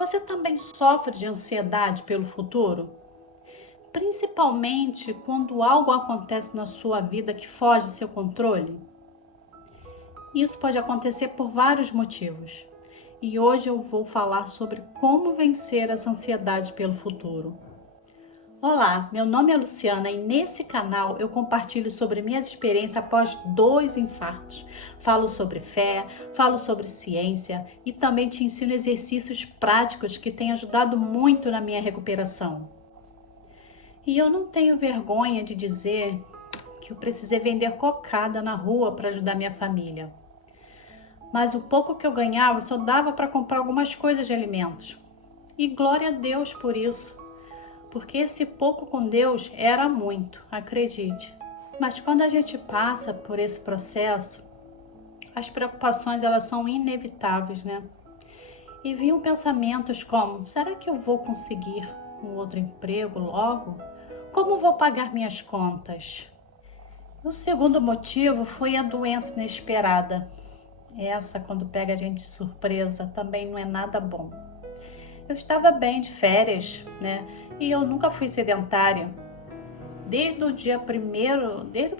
Você também sofre de ansiedade pelo futuro? Principalmente quando algo acontece na sua vida que foge do seu controle? Isso pode acontecer por vários motivos. E hoje eu vou falar sobre como vencer essa ansiedade pelo futuro. Olá, meu nome é Luciana e nesse canal eu compartilho sobre minhas experiências após 2 infartos. Falo sobre fé, falo sobre ciência e também te ensino exercícios práticos que têm ajudado muito na minha recuperação. E eu não tenho vergonha de dizer que eu precisei vender cocada na rua para ajudar minha família. Mas o pouco que eu ganhava só dava para comprar algumas coisas de alimentos. E glória a Deus por isso. Porque esse pouco com Deus era muito, acredite. Mas quando a gente passa por esse processo, as preocupações elas são inevitáveis, né? E vinham pensamentos como: será que eu vou conseguir um outro emprego logo? Como vou pagar minhas contas? O segundo motivo foi a doença inesperada. Essa, quando pega a gente de surpresa, também não é nada bom. Eu estava bem de férias, né? E eu nunca fui sedentária. Desde o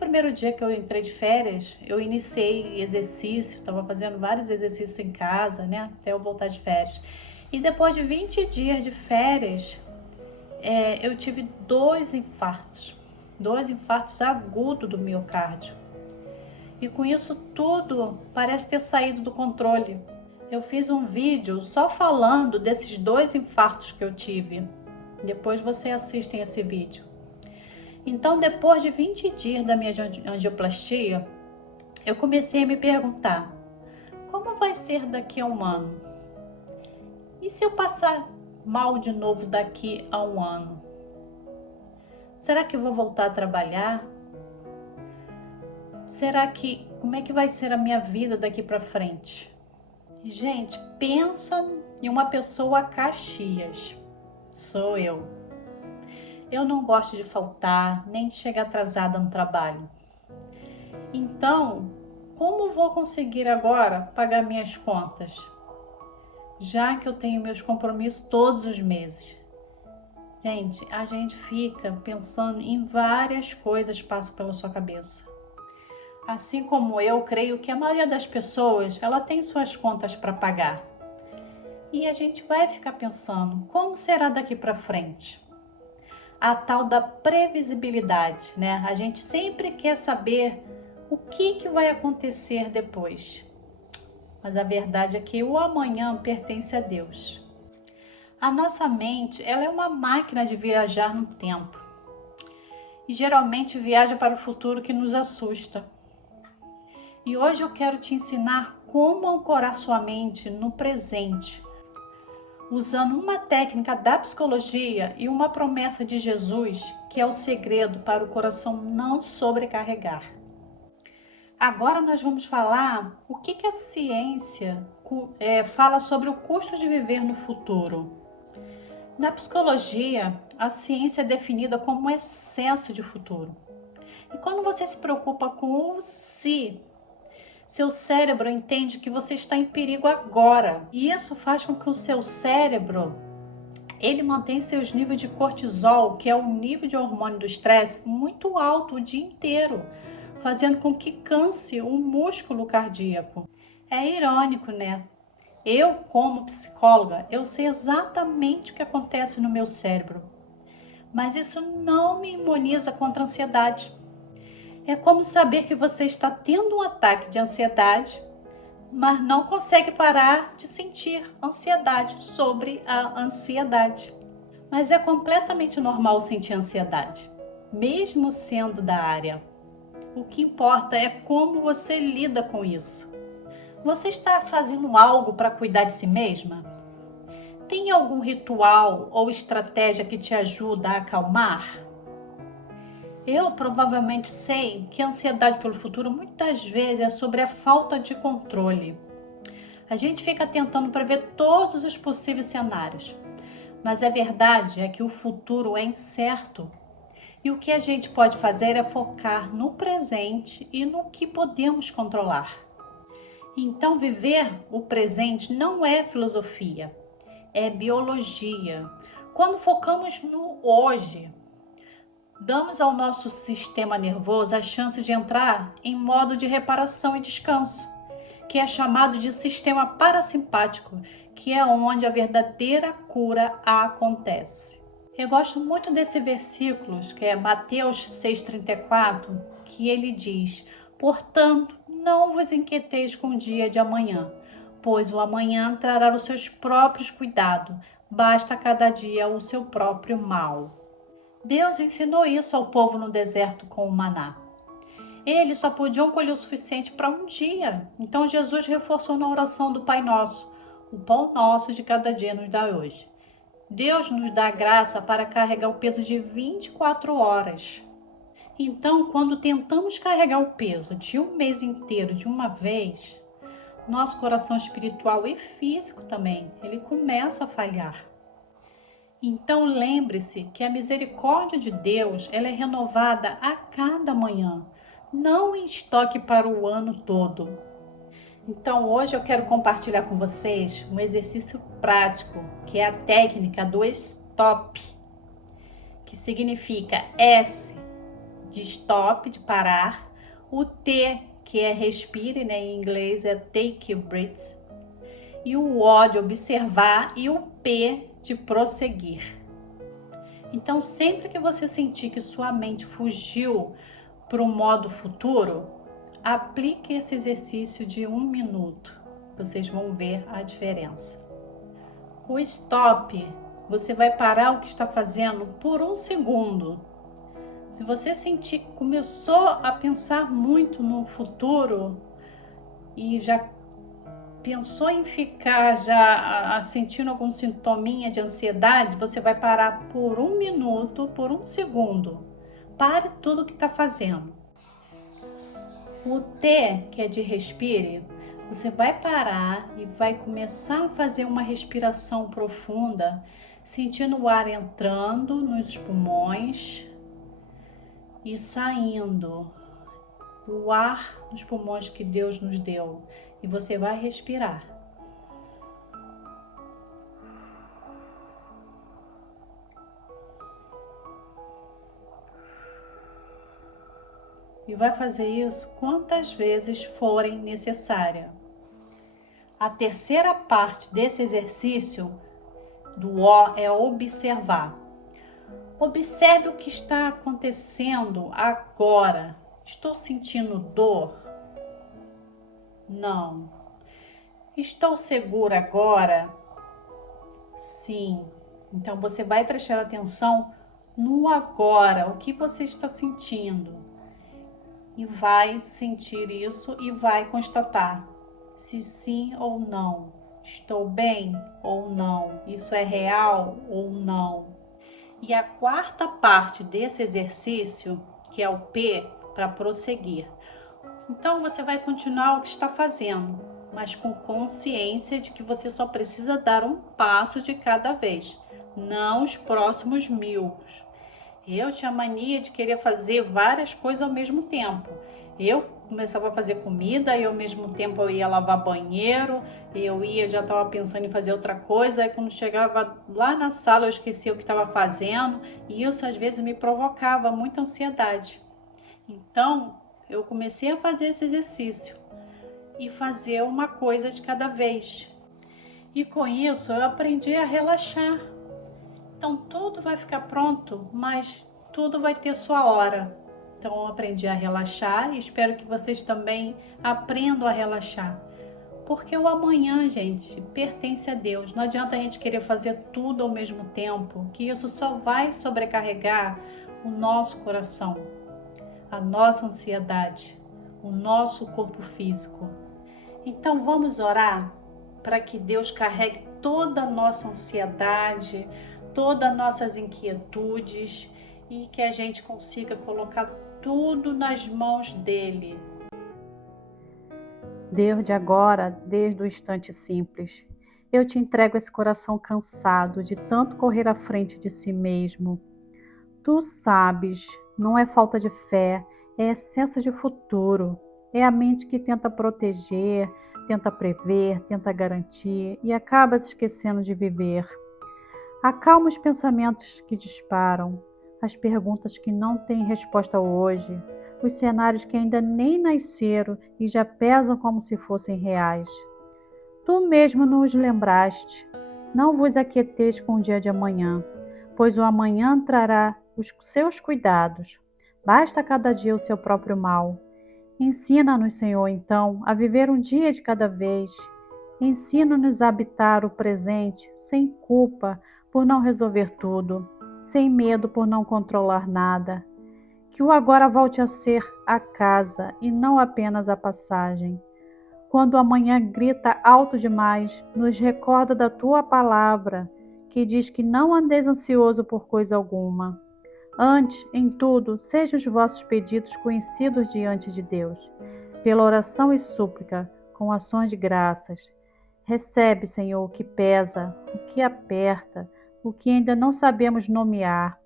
primeiro dia que eu entrei de férias, eu iniciei exercício, estava fazendo vários exercícios em casa, né? Até eu voltar de férias. E depois de 20 dias de férias, eu tive 2 infartos agudos do miocárdio. E com isso tudo parece ter saído do controle. Eu fiz um vídeo só falando desses 2 infartos que eu tive. Depois você assiste esse vídeo. Então, depois de 20 dias da minha angioplastia, eu comecei a me perguntar: como vai ser daqui a um ano? E se eu passar mal de novo daqui a um ano? Será que eu vou voltar a trabalhar? Como é que vai ser a minha vida daqui para frente? Gente, pensa em uma pessoa Caxias. Sou eu. Eu não gosto de faltar, nem de chegar atrasada no trabalho. Então, como vou conseguir agora pagar minhas contas? Já que eu tenho meus compromissos todos os meses. Gente, a gente fica pensando em várias coisas que passam pela sua cabeça. Assim como eu creio que a maioria das pessoas, ela tem suas contas para pagar. E a gente vai ficar pensando, como será daqui para frente? A tal da previsibilidade, né? A gente sempre quer saber o que vai acontecer depois. Mas a verdade é que o amanhã pertence a Deus. A nossa mente, ela é uma máquina de viajar no tempo. E geralmente viaja para o futuro que nos assusta. E hoje eu quero te ensinar como ancorar sua mente no presente, usando uma técnica da psicologia e uma promessa de Jesus, que é o segredo para o coração não sobrecarregar. Agora nós vamos falar o que a ciência fala sobre o custo de viver no futuro. Na psicologia, a ciência é definida como um excesso de futuro. E quando você se preocupa com o se, seu cérebro entende que você está em perigo agora. E isso faz com que o seu cérebro ele mantenha seus níveis de cortisol, que é o nível de hormônio do estresse, muito alto o dia inteiro, fazendo com que canse o músculo cardíaco. É irônico, né? Eu, como psicóloga, eu sei exatamente o que acontece no meu cérebro, mas isso não me imuniza contra a ansiedade. É como saber que você está tendo um ataque de ansiedade, mas não consegue parar de sentir ansiedade sobre a ansiedade. Mas é completamente normal sentir ansiedade, mesmo sendo da área. O que importa é como você lida com isso. Você está fazendo algo para cuidar de si mesma? Tem algum ritual ou estratégia que te ajuda a acalmar? Eu provavelmente sei que a ansiedade pelo futuro muitas vezes é sobre a falta de controle. A gente fica tentando prever todos os possíveis cenários, mas a verdade é que o futuro é incerto. E o que a gente pode fazer é focar no presente e no que podemos controlar. Então, viver o presente não é filosofia, é biologia. Quando focamos no hoje, damos ao nosso sistema nervoso a chance de entrar em modo de reparação e descanso, que é chamado de sistema parasimpático, que é onde a verdadeira cura acontece. Eu gosto muito desse versículo, que é Mateus 6,34, que ele diz: portanto, não vos inquieteis com o dia de amanhã, pois o amanhã trará os seus próprios cuidados, basta cada dia o seu próprio mal. Deus ensinou isso ao povo no deserto com o maná. Eles só podiam colher o suficiente para um dia. Então Jesus reforçou na oração do Pai Nosso: o pão nosso de cada dia nos dá hoje. Deus nos dá graça para carregar o peso de 24 horas. Então, quando tentamos carregar o peso de um mês inteiro de uma vez, nosso coração espiritual e físico também, ele começa a falhar. Então lembre-se que a misericórdia de Deus, ela é renovada a cada manhã, não em estoque para o ano todo. Então hoje eu quero compartilhar com vocês um exercício prático, que é a técnica do stop, que significa S de stop, de parar, o T, que é respire, né, em inglês é take a breath, e o O de observar e o P de prosseguir. Então, sempre que você sentir que sua mente fugiu para o modo futuro, aplique esse exercício de 1 minuto. Vocês vão ver a diferença. O stop, você vai parar o que está fazendo por 1 segundo. Se você sentir que começou a pensar muito no futuro e já pensou em ficar sentindo algum sintominha de ansiedade, você vai parar por 1 minuto, por 1 segundo. Pare tudo o que está fazendo. O T, que é de respire, você vai parar e vai começar a fazer uma respiração profunda, sentindo o ar entrando nos pulmões e saindo. O ar nos pulmões que Deus nos deu. E você vai respirar. E vai fazer isso quantas vezes forem necessárias. A terceira parte desse exercício do O é observar. Observe o que está acontecendo agora. Estou sentindo dor? Não. Estou segura agora? Sim. Então você vai prestar atenção no agora, o que você está sentindo. E vai sentir isso e vai constatar se sim ou não. Estou bem ou não? Isso é real ou não? E a quarta parte desse exercício, que é o P, para prosseguir. Então você vai continuar o que está fazendo, mas com consciência de que você só precisa dar um passo de cada vez, não os próximos 1000. Eu tinha mania de querer fazer várias coisas ao mesmo tempo. Eu começava a fazer comida e ao mesmo tempo eu ia lavar banheiro, já estava pensando em fazer outra coisa, aí quando chegava lá na sala eu esquecia o que estava fazendo, e isso às vezes me provocava muita ansiedade. Então, eu comecei a fazer esse exercício e fazer uma coisa de cada vez. E com isso eu aprendi a relaxar. Então tudo vai ficar pronto, mas tudo vai ter sua hora. Então eu aprendi a relaxar e espero que vocês também aprendam a relaxar. Porque o amanhã, gente, pertence a Deus. Não adianta a gente querer fazer tudo ao mesmo tempo, que isso só vai sobrecarregar o nosso coração, a nossa ansiedade, o nosso corpo físico. Então vamos orar para que Deus carregue toda a nossa ansiedade, todas as nossas inquietudes e que a gente consiga colocar tudo nas mãos dele. Deus de agora, desde o instante simples, eu te entrego esse coração cansado de tanto correr à frente de si mesmo. Tu sabes, não é falta de fé, é excesso de futuro. É a mente que tenta proteger, tenta prever, tenta garantir e acaba se esquecendo de viver. Acalma os pensamentos que disparam, as perguntas que não têm resposta hoje, os cenários que ainda nem nasceram e já pesam como se fossem reais. Tu mesmo nos lembraste, não vos aquieteis com o dia de amanhã, pois o amanhã trará os seus cuidados. Basta cada dia o seu próprio mal. Ensina-nos, Senhor, então, a viver um dia de cada vez. Ensina-nos a habitar o presente sem culpa por não resolver tudo, sem medo por não controlar nada. Que o agora volte a ser a casa e não apenas a passagem. Quando o amanhã grita alto demais, nos recorda da tua palavra, que diz que não andeis ansioso por coisa alguma. Antes, em tudo, sejam os vossos pedidos conhecidos diante de Deus, pela oração e súplica, com ações de graças. Recebe, Senhor, o que pesa, o que aperta, o que ainda não sabemos nomear,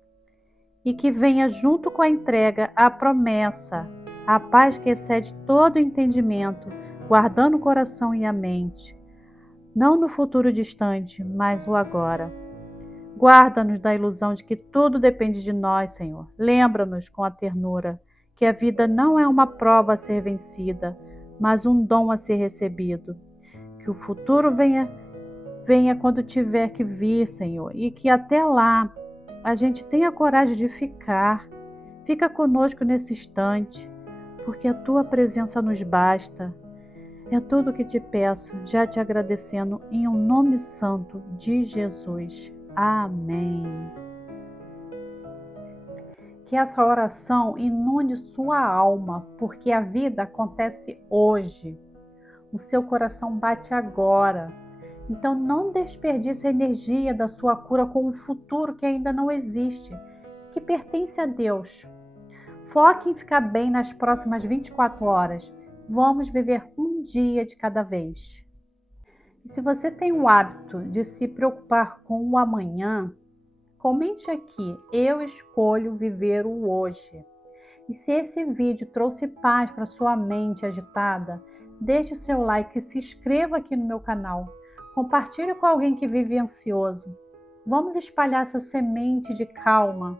e que venha junto com a entrega a promessa, a paz que excede todo entendimento, guardando o coração e a mente, não no futuro distante, mas o agora. Guarda-nos da ilusão de que tudo depende de nós, Senhor. Lembra-nos com a ternura que a vida não é uma prova a ser vencida, mas um dom a ser recebido. Que o futuro venha quando tiver que vir, Senhor, e que até lá a gente tenha coragem de ficar. Fica conosco nesse instante, porque a tua presença nos basta. É tudo o que te peço, já te agradecendo em um nome santo de Jesus. Amém. Que essa oração inunde sua alma, porque a vida acontece hoje. O seu coração bate agora. Então não desperdice a energia da sua cura com um futuro que ainda não existe, que pertence a Deus. Foque em ficar bem nas próximas 24 horas. Vamos viver um dia de cada vez. E se você tem o hábito de se preocupar com o amanhã, comente aqui, eu escolho viver o hoje. E se esse vídeo trouxe paz para sua mente agitada, deixe seu like e se inscreva aqui no meu canal. Compartilhe com alguém que vive ansioso. Vamos espalhar essa semente de calma.